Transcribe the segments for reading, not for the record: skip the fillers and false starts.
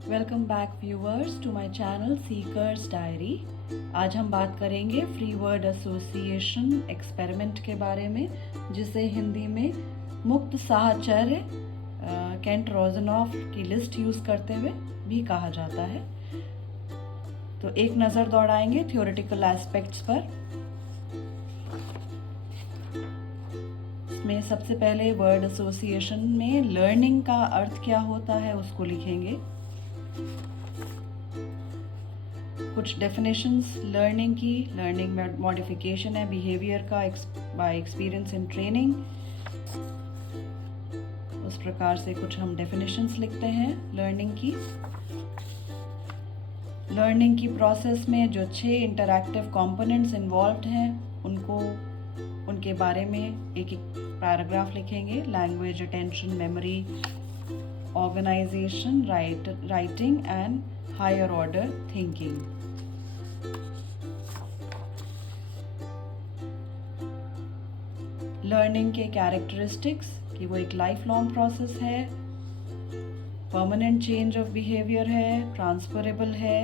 Welcome back viewers to my channel seekers diary. आज हम बात करेंगे फ्री वर्ड एसोसिएशन एक्सपेरिमेंट के बारे में, जिसे हिंदी में मुक्त साहचर्य केंट रोजनॉफ की लिस्ट यूज़ करते हुए भी कहा जाता है। तो एक नज़र दौड़ाएंगे थ्योरेटिकल एस्पेक्ट्स पर। इसमें सबसे पहले वर्ड एसोसिएशन में लर्निंग का अर्थ क्या होता है उसको लिखेंगे। कुछ डेफिनेशंस लर्निंग की, लर्निंग मॉडिफिकेशन है बिहेवियर का बाय एक्सपीरियंस इन ट्रेनिंग। उस प्रकार से कुछ हम डेफिनेशंस लिखते हैं लर्निंग की। लर्निंग की प्रोसेस में जो 6 इंटरैक्टिव कंपोनेंट्स इन्वॉल्व्ड हैं उनके बारे में एक एक पैराग्राफ लिखेंगे। Language, attention, memory, organisation, writing and higher order thinking. Learning के कैरेक्टरिस्टिक्स कि वो एक लाइफ लॉन्ग प्रोसेस है, परमानेंट चेंज ऑफ बिहेवियर है, ट्रांसफरेबल है,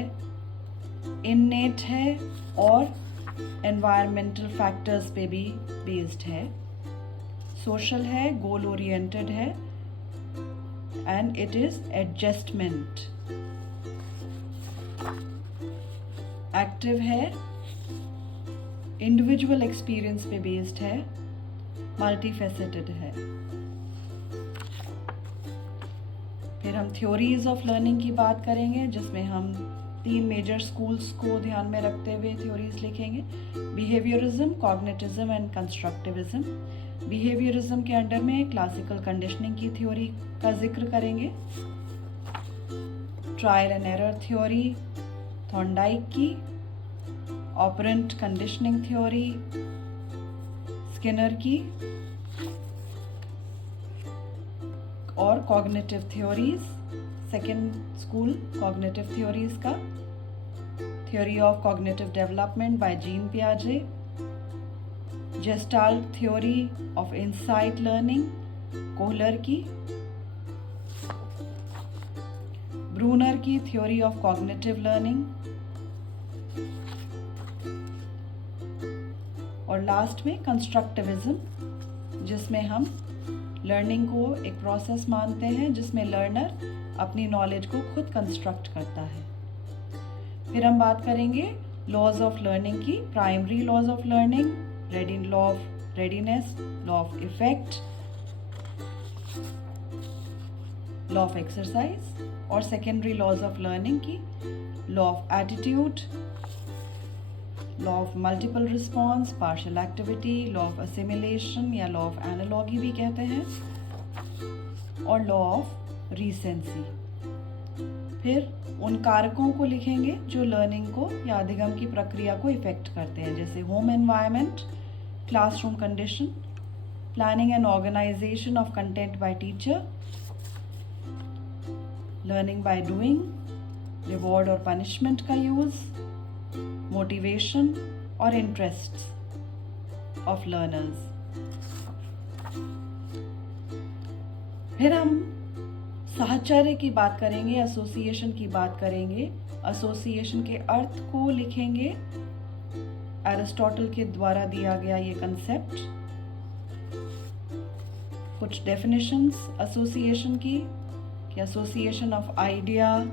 इननेट है और एनवायरमेंटल फैक्टर्स पे भी बेस्ड है, सोशल है, गोल ओरिएंटेड है and it is adjustment, active है, इंडिविजुअल एक्सपीरियंस पे बेस्ड है, मल्टीफेसेटेड है। फिर हम थ्योरीज ऑफ लर्निंग की बात करेंगे, जिसमें हम 3 मेजर स्कूल्स को ध्यान में रखते हुए थ्योरीज लिखेंगे। Behaviourism, cognitism and constructivism. Behaviourism के अंडर में क्लासिकल कंडीशनिंग की थ्योरी का जिक्र करेंगे, trial and error theory Thorndike की, ऑपरेंट कंडीशनिंग थ्योरी स्किनर की और cognitive theories, second school cognitive theories का, theory of cognitive development by Jean पियाजे, Gestalt theory of insight learning Kohler की, ब्रूनर की थ्योरी ऑफ कॉग्निटिव लर्निंग और last में constructivism, जिसमें हम लर्निंग को एक प्रोसेस मानते हैं जिसमें लर्नर अपनी नॉलेज को खुद कंस्ट्रक्ट करता है। फिर हम बात करेंगे लॉज ऑफ लर्निंग की। Primary laws of learning, law of readiness, law of effect, law of exercise और सेकेंडरी लॉज ऑफ लर्निंग की law of attitude, law of multiple response, partial activity, law of assimilation या law of analogy भी कहते हैं और law of रीसेंसी। फिर उन कारकों को लिखेंगे जो लर्निंग को या अधिगम की प्रक्रिया को इफेक्ट करते हैं, जैसे home environment, classroom condition, planning and organisation of content by teacher, learning by doing, reward और पनिशमेंट का यूज, मोटिवेशन और इंटरेस्ट ऑफ लर्नर्स। फिर हम साहचर्य की बात करेंगे, एसोसिएशन की बात करेंगे। एसोसिएशन के अर्थ को लिखेंगे, एरिस्टोटल के द्वारा दिया गया ये कंसेप्ट। कुछ डेफिनेशंस एसोसिएशन की कि association of idea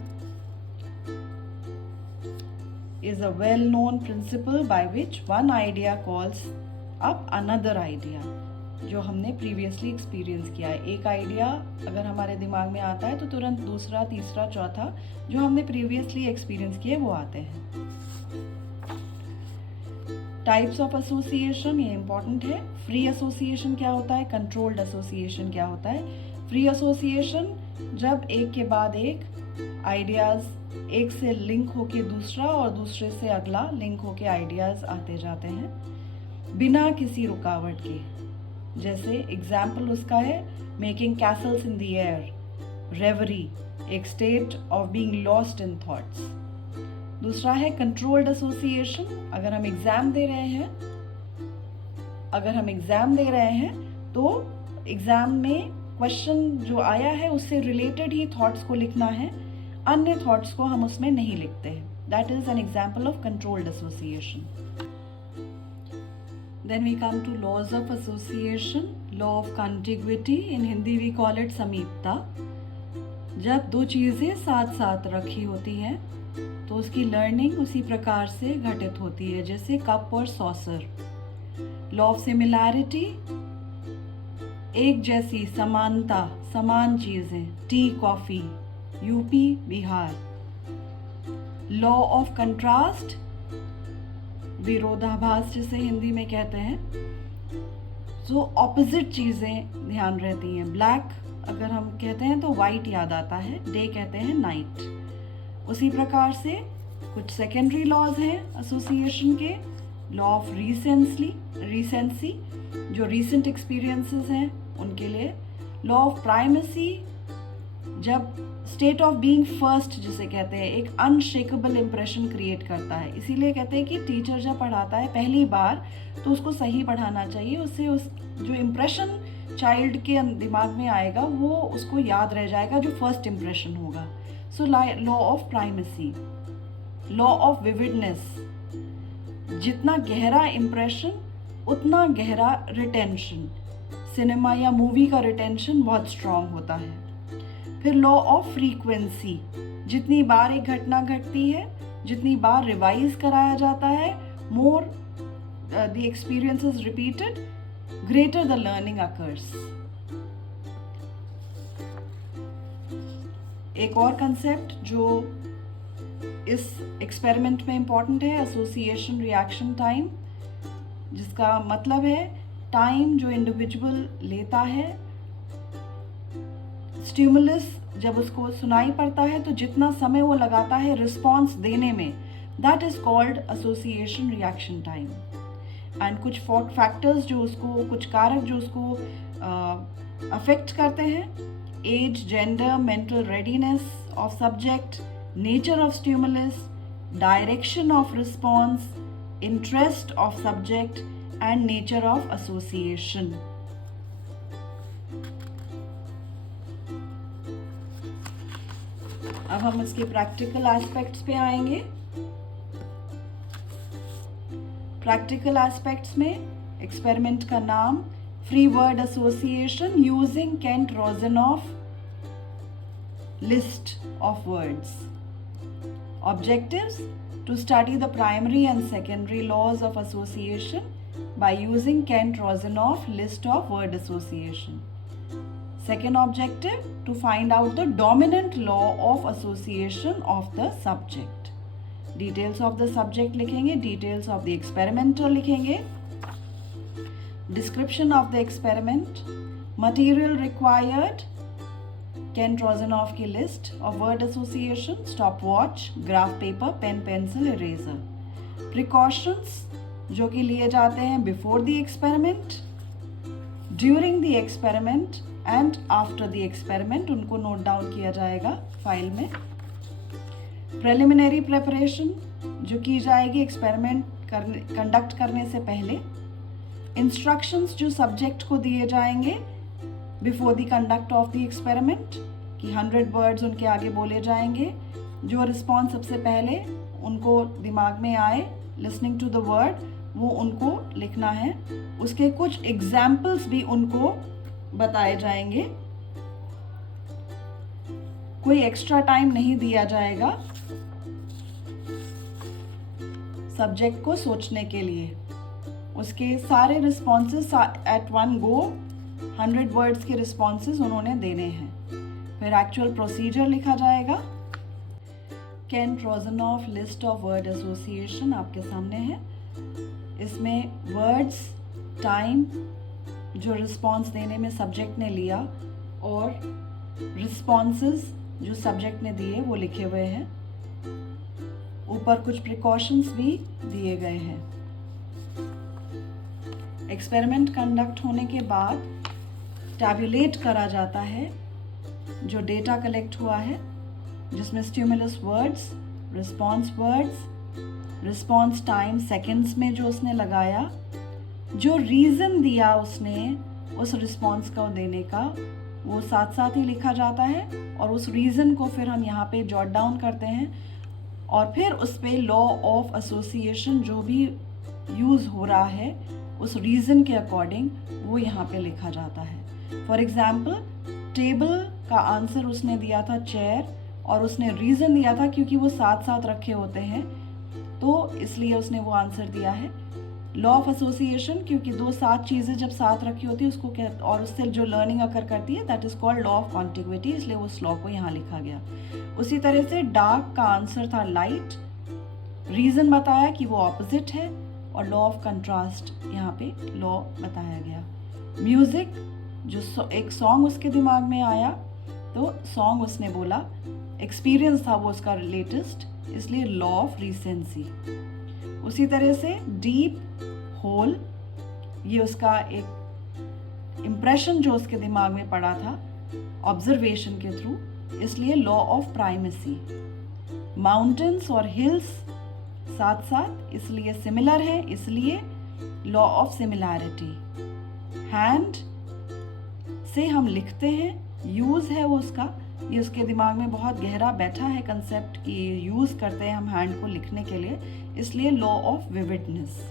is a well-known principle by which one idea calls up another idea, जो हमने प्रीवियसली एक्सपीरियंस किया है। एक आइडिया अगर हमारे दिमाग में आता है तो तुरंत दूसरा, तीसरा, चौथा जो हमने प्रीवियसली एक्सपीरियंस किए वो आते हैं। टाइप्स ऑफ एसोसिएशन, ये इंपॉर्टेंट है। फ्री एसोसिएशन क्या होता है, कंट्रोल्ड एसोसिएशन क्या होता है। फ्री एसोसिएशन जब एक के बाद एक आइडियाज एक से लिंक होके दूसरा और दूसरे से अगला लिंक होके आइडियाज आते जाते हैं बिना किसी रुकावट के। जैसे एग्जाम्पल उसका है making castles in the air, reverie, एक state of being lost in thoughts. दूसरा है कंट्रोल्ड एसोसिएशन, अगर हम एग्जाम दे रहे हैं तो एग्जाम में क्वेश्चन जो आया है उससे रिलेटेड ही थॉट्स को लिखना है। अन्य थॉट्स को हम उसमें नहीं लिखते हैं. That is an example of controlled association. Then we come to laws of association. Law of contiguity, in Hindi we call it समीपता. जब दो चीज़ें साथ साथ रखी होती हैं तो उसकी लर्निंग उसी प्रकार से घटित होती है, जैसे कप और सॉसर. लॉ ऑफ सिमिलैरिटी, एक जैसी, समानता, समान चीज़ें, tea coffee, UP Bihar. Law of contrast, विरोधाभास जिसे हिंदी में कहते हैं, जो ऑपोजिट चीज़ें ध्यान रहती हैं. ब्लैक अगर हम कहते हैं तो वाइट याद आता है, डे कहते हैं नाइट. उसी प्रकार से कुछ सेकेंडरी लॉज हैं एसोसिएशन के. लॉ ऑफ रीसेंसी, जो रीसेंट एक्सपीरियंसेस हैं उनके लिए. लॉ ऑफ प्राइमेसी, जब स्टेट ऑफ बीइंग फर्स्ट जिसे कहते हैं, एक अनशेकेबल इम्प्रेशन क्रिएट करता है. इसीलिए कहते हैं कि टीचर जब पढ़ाता है पहली बार तो उसको सही पढ़ाना चाहिए. उससे उस जो इम्प्रेशन चाइल्ड के दिमाग में आएगा वो उसको याद रह जाएगा, जो फर्स्ट इम्प्रेशन होगा. So law of primacy. Law of vividness, जितना गहरा इम्प्रेशन उतना गहरा रिटेंशन. सिनेमा या मूवी का रिटेंशन बहुत स्ट्रांग होता है. फिर लॉ ऑफ फ्रीक्वेंसी, जितनी बार एक घटना घटती है, जितनी बार रिवाइज कराया जाता है, more the experience is repeated, greater the learning occurs. एक और कंसेप्ट जो इस एक्सपेरिमेंट में इंपॉर्टेंट है, एसोसिएशन रिएक्शन टाइम, जिसका मतलब है टाइम जो इंडिविजुअल लेता है स्टिमुलस जब उसको सुनाई पड़ता है तो जितना समय वो लगाता है रिस्पॉन्स देने में, that is called association reaction time. And कुछ फैक्टर्स जो उसको, कुछ कारक जो उसको अफेक्ट करते हैं, age, gender, mental readiness of subject, nature of stimulus, direction of response, interest of subject and nature of association. अब हम इसके प्रैक्टिकल एस्पेक्ट्स पे आएंगे. प्रैक्टिकल एस्पेक्ट्स में एक्सपेरिमेंट का नाम free word association using Kent Rosanoff list of words. Objectives, to study the primary and secondary laws of association by using Kent Rosenoff list of word association. Second objective, to find out the dominant law of association of the subject. Details of the subject लिखेंगे, details of the experimenter लिखेंगे, description of the experiment, material required, Kent Rosenoff की list of word association, stopwatch, graph paper, pen, pencil, eraser. Precautions जो कि लिए जाते हैं before the experiment, during the experiment and after the experiment, उनको note down किया जाएगा file में. प्रिलिमिनरी प्रिपरेशन जो की जाएगी एक्सपेरिमेंट कंडक्ट करने से पहले. इंस्ट्रक्शंस जो सब्जेक्ट को दिए जाएंगे before the conduct of the experiment, कि 100 वर्ड्स उनके आगे बोले जाएंगे. जो रिस्पॉन्स सबसे पहले उनको दिमाग में आए लिसनिंग टू द वर्ड, वो उनको लिखना है. उसके कुछ एग्जाम्पल्स भी उनको बताए जाएंगे. कोई एक्स्ट्रा टाइम नहीं दिया जाएगा सब्जेक्ट को सोचने के लिए. उसके सारे responses at one go 100 words के रिस्पॉन्सेस उन्होंने देने हैं. फिर एक्चुअल प्रोसीजर लिखा जाएगा. Kent Rosanoff list of word association आपके सामने है. इसमें वर्ड्स, टाइम जो रिस्पॉन्स देने में सब्जेक्ट ने लिया और रिस्पॉन्सेस जो सब्जेक्ट ने दिए वो लिखे हुए हैं. ऊपर कुछ प्रिकॉशंस भी दिए गए हैं. एक्सपेरिमेंट कंडक्ट होने के बाद टैब्यूलेट करा जाता है जो डेटा कलेक्ट हुआ है, जिसमें stimulus words, response words, response time seconds में जो उसने लगाया, जो रीज़न दिया उसने उस रिस्पॉन्स को देने का, वो साथ साथ ही लिखा जाता है और उस रीज़न को फिर हम यहाँ पे जॉट डाउन करते हैं और फिर उस पे लॉ ऑफ एसोसिएशन जो भी यूज़ हो रहा है उस रीज़न के अकॉर्डिंग वो यहाँ पे लिखा जाता है। फॉर एग्ज़ाम्पल टेबल का आंसर उसने दिया था चेयर और उसने रीज़न दिया था क्योंकि वो साथ साथ रखे होते हैं तो इसलिए उसने वो आंसर दिया है। लॉ ऑफ एसोसिएशन क्योंकि दो सात चीज़ें जब साथ रखी होती है उसको क्या और उससे जो लर्निंग अकर करती है that is called law of contiguity, इसलिए उस लॉ को यहाँ लिखा गया। उसी तरह से डार्क का आंसर था लाइट, रीज़न बताया कि वो ऑपोजिट है और लॉ ऑफ कंट्रास्ट यहाँ पे लॉ बताया गया। म्यूज़िक जो एक सॉन्ग उसके दिमाग में आया तो सॉन्ग उसने बोला, एक्सपीरियंस था वो उसका लेटेस्ट, इसलिए लॉ ऑफ रिसेंसी। उसी तरह से डीप होल, ये उसका एक इम्प्रेशन जो उसके दिमाग में पड़ा था ऑब्जर्वेशन के थ्रू, इसलिए लॉ ऑफ प्राइमेसी। माउंटेन्स और हिल्स साथ साथ इसलिए सिमिलर है, इसलिए लॉ ऑफ सिमिलैरिटी। हैंड से हम लिखते हैं, यूज़ है वो उसका, ये उसके दिमाग में बहुत गहरा बैठा है कंसेप्ट कि यूज़ करते हैं हम हैंड को लिखने के लिए, इसलिए law of vividness.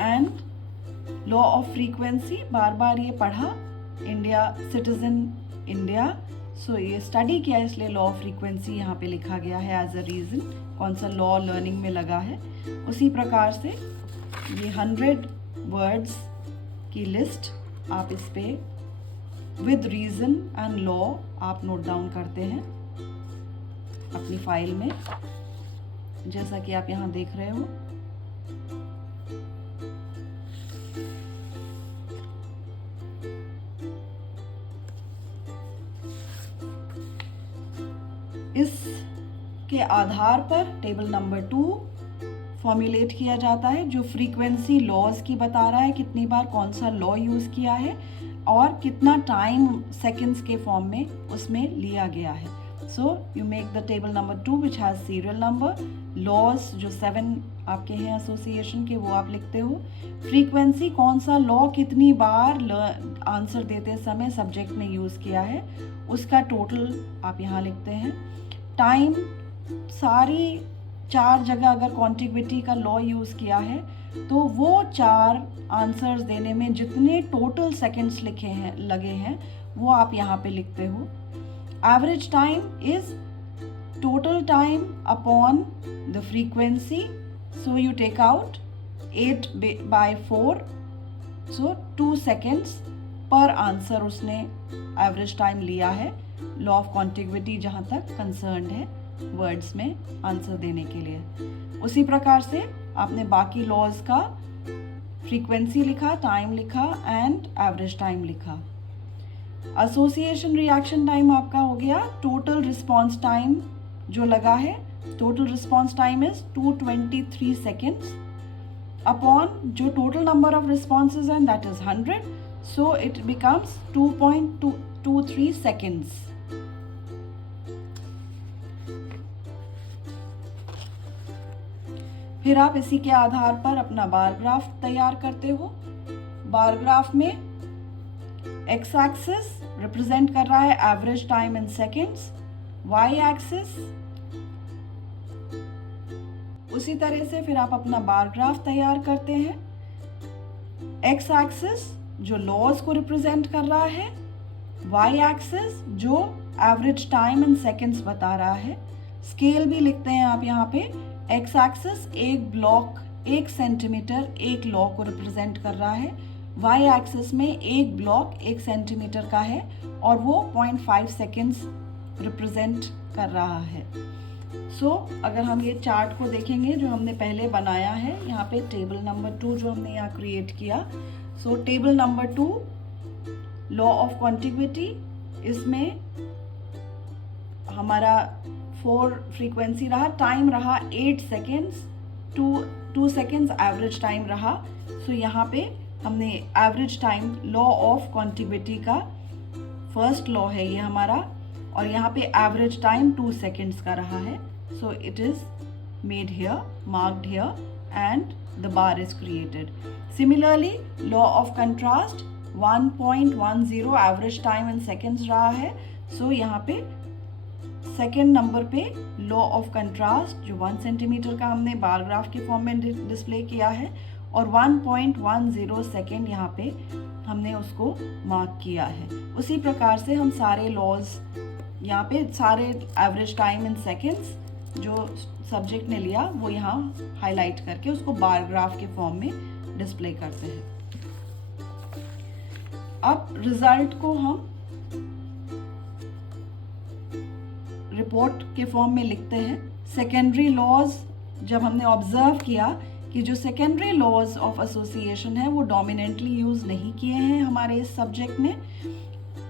And law of frequency, बार बार ये पढ़ा, इंडिया सिटीजन इंडिया, सो ये स्टडी किया इसलिए लॉ ऑफ फ्रीक्वेंसी यहाँ पे लिखा गया है एज अ रीज़न, कौन सा लॉ लर्निंग में लगा है। उसी प्रकार से ये 100 वर्ड्स की लिस्ट आप इस पे विद रीज़न एंड लॉ आप नोट डाउन करते हैं अपनी फाइल में, जैसा कि आप यहाँ देख रहे हो। इसके आधार पर टेबल नंबर 2 फॉर्मुलेट किया जाता है जो फ्रीक्वेंसी लॉज की बता रहा है, कितनी बार कौन सा लॉ यूज़ किया है और कितना टाइम सेकेंड्स के फॉर्म में उसमें लिया गया है। So you make the table number 2 which has serial number, laws जो 7 आपके हैं एसोसिएशन के वो आप लिखते हो, फ्रीक्वेंसी कौन सा लॉ कितनी बार आंसर देते समय सब्जेक्ट में यूज़ किया है उसका टोटल आप यहाँ लिखते हैं। टाइम, सारी 4 जगह अगर कॉन्टिग्विटी का लॉ यूज़ किया है तो वो 4 आंसर्स देने में जितने टोटल सेकंड्स लिखे हैं लगे हैं वो आप यहाँ पे लिखते हो। Average time is total time upon the frequency, so you take out 8/4, so 2 seconds पर आंसर उसने एवरेज टाइम लिया है लॉ ऑफ कॉन्टिग्विटी जहाँ तक कंसर्न्ड है वर्ड्स में आंसर देने के लिए। उसी प्रकार से आपने बाकी लॉज का फ्रीक्वेंसी लिखा, टाइम लिखा एंड एवरेज टाइम लिखा। एसोसिएशन रिएक्शन टाइम आपका हो गया, टोटल रिस्पॉन्स टाइम जो लगा है, total response time is 223 seconds upon जो total number of responses and that is 100, so it becomes 2.23 seconds. फिर आप इसी के आधार पर अपना बार ग्राफ तैयार करते हो। बार ग्राफ में एक्स एक्सिस रिप्रेजेंट कर रहा है average time in seconds, Y axis उसी तरह से फिर आप अपना बार ग्राफ तैयार करते हैं। एक्स एक्सिस जो लॉज को रिप्रेजेंट कर रहा है, वाई एक्सिस जो एवरेज टाइम इन सेकेंड्स बता रहा है। स्केल भी लिखते हैं आप यहाँ पे, एक्स एक्सिस एक ब्लॉक 1 सेंटीमीटर 1 लॉ को रिप्रेजेंट कर रहा है, वाई एक्सिस में एक ब्लॉक 1 सेंटीमीटर का है और वो 0.5 सेकेंड्स रिप्रेजेंट कर रहा है। सो अगर हम ये चार्ट को देखेंगे जो हमने पहले बनाया है, यहाँ पे टेबल नंबर 2 जो हमने यहाँ क्रिएट किया, so table number 2 law of contiguity, इसमें हमारा 4 फ्रीक्वेंसी रहा, टाइम रहा 8 सेकेंड्स, 2 सेकेंड्स एवरेज टाइम रहा। सो यहाँ पे हमने एवरेज टाइम लॉ ऑफ कॉन्टिग्विटी का फर्स्ट लॉ है ये हमारा, और यहाँ पे एवरेज टाइम 2 सेकेंड्स का रहा है। So it is made here, marked here and the bar is created. Similarly, law of contrast, 1.10 average time in seconds रहा है. सो यहाँ पे सेकेंड नंबर पे लॉ ऑफ कंट्रास्ट जो 1 सेंटीमीटर का हमने बार ग्राफ के फॉर्म में डिस्प्ले किया है और 1.10 सेकेंड यहाँ पे हमने उसको मार्क किया है. उसी प्रकार से हम सारे लॉज यहाँ पे सारे एवरेज टाइम इन सेकेंड्स जो सब्जेक्ट ने लिया वो यहाँ हाईलाइट करके उसको बार ग्राफ के फॉर्म में डिस्प्ले करते हैं. अब रिजल्ट को हम रिपोर्ट के फॉर्म में लिखते हैं. सेकेंडरी लॉज जब हमने ऑब्जर्व किया कि जो सेकेंडरी लॉज ऑफ एसोसिएशन है वो डोमिनेंटली यूज नहीं किए हैं हमारे इस सब्जेक्ट में.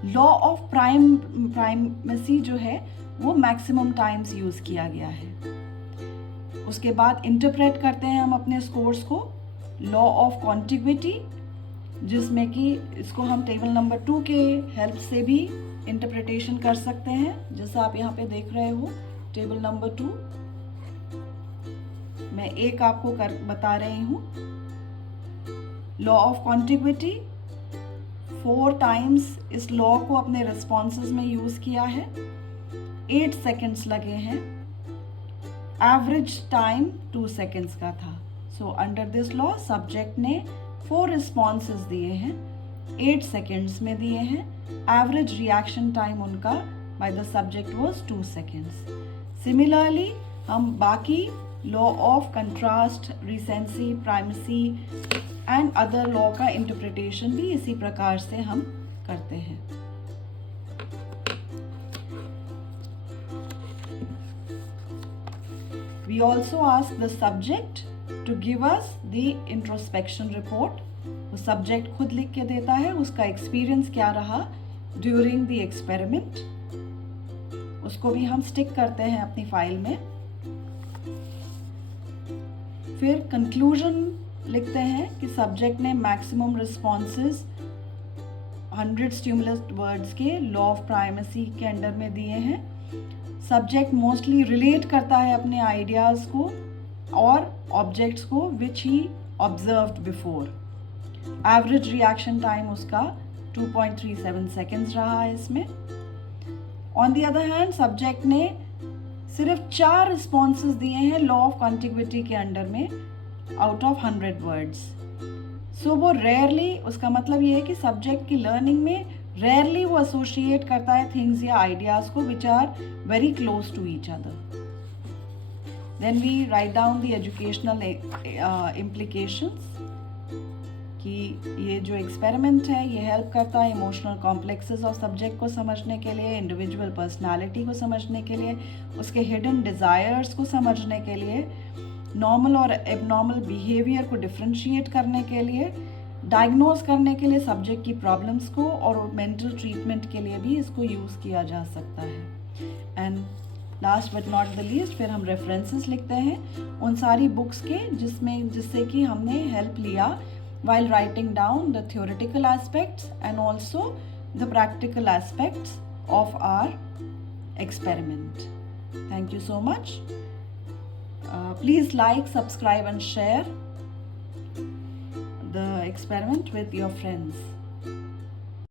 लॉ ऑफ प्राइमेसी जो है वो मैक्सिमम टाइम्स यूज किया गया है. उसके बाद इंटरप्रेट करते हैं हम अपने स्कोर्स को. लॉ ऑफ कॉन्टिग्विटी जिसमें कि इसको हम टेबल नंबर 2 के हेल्प से भी इंटरप्रिटेशन कर सकते हैं, जैसा आप यहाँ पे देख रहे हो टेबल नंबर 2. मैं एक आपको बता रही हूँ. लॉ ऑफ कॉन्टिग्विटी 4 टाइम्स इस लॉ को अपने रिस्पॉन्सेज में यूज किया है. 8 सेकेंड्स लगे हैं. एवरेज टाइम 2 सेकेंड्स का था. So under this law subject ने 4 रिस्पॉन्सेज दिए हैं, 8 सेकेंड्स में दिए हैं. एवरेज रिएक्शन टाइम उनका by the subject was 2 seconds. Similarly हम बाकी law of contrast, recency, primacy and other law का इंटरप्रिटेशन भी इसी प्रकार से हम करते हैं. We also ask the subject to give us the introspection report. वो सब्जेक्ट खुद लिख के देता है उसका एक्सपीरियंस क्या रहा ड्यूरिंग द एक्सपेरिमेंट. उसको भी हम स्टिक करते हैं अपनी फाइल में. फिर कंक्लूजन लिखते हैं कि सब्जेक्ट ने मैक्सिमम रिस्पॉन्सेज 100 स्टिमुलस वर्ड्स के लॉ ऑफ प्राइमेसी के अंडर में दिए हैं. सब्जेक्ट मोस्टली रिलेट करता है अपने आइडियाज़ को और ऑब्जेक्ट्स को which he observed before. Average reaction time उसका 2.37 सेकेंड्स रहा है इसमें. On the other hand subject ने सिर्फ 4 रिस्पॉन्सेज दिए हैं लॉ ऑफ कॉन्टिग्विटी के अंडर में आउट ऑफ 100 वर्ड्स. सो वो रेयरली, उसका मतलब ये है कि सब्जेक्ट की लर्निंग में रेयरली वो एसोसिएट करता है थिंग्स या आइडियाज को which are very close to each other. Then we write down the educational implications कि ये जो एक्सपेरिमेंट है ये हेल्प करता है इमोशनल कॉम्प्लेक्सेस ऑफ सब्जेक्ट को समझने के लिए, इंडिविजुअल पर्सनालिटी को समझने के लिए, उसके हिडन डिज़ायर्स को समझने के लिए, नॉर्मल और एबनॉर्मल बिहेवियर को डिफ्रेंशिएट करने के लिए, डायग्नोज करने के लिए सब्जेक्ट की प्रॉब्लम्स को, और मेंटल ट्रीटमेंट के लिए भी इसको यूज़ किया जा सकता है. And last but not the least फिर हम रेफरेंसेस लिखते हैं उन सारी बुक्स के जिससे कि हमने हेल्प लिया while writing down the theoretical aspects and also the practical aspects of our experiment. Thank you so much. Please like, subscribe and share the experiment with your friends.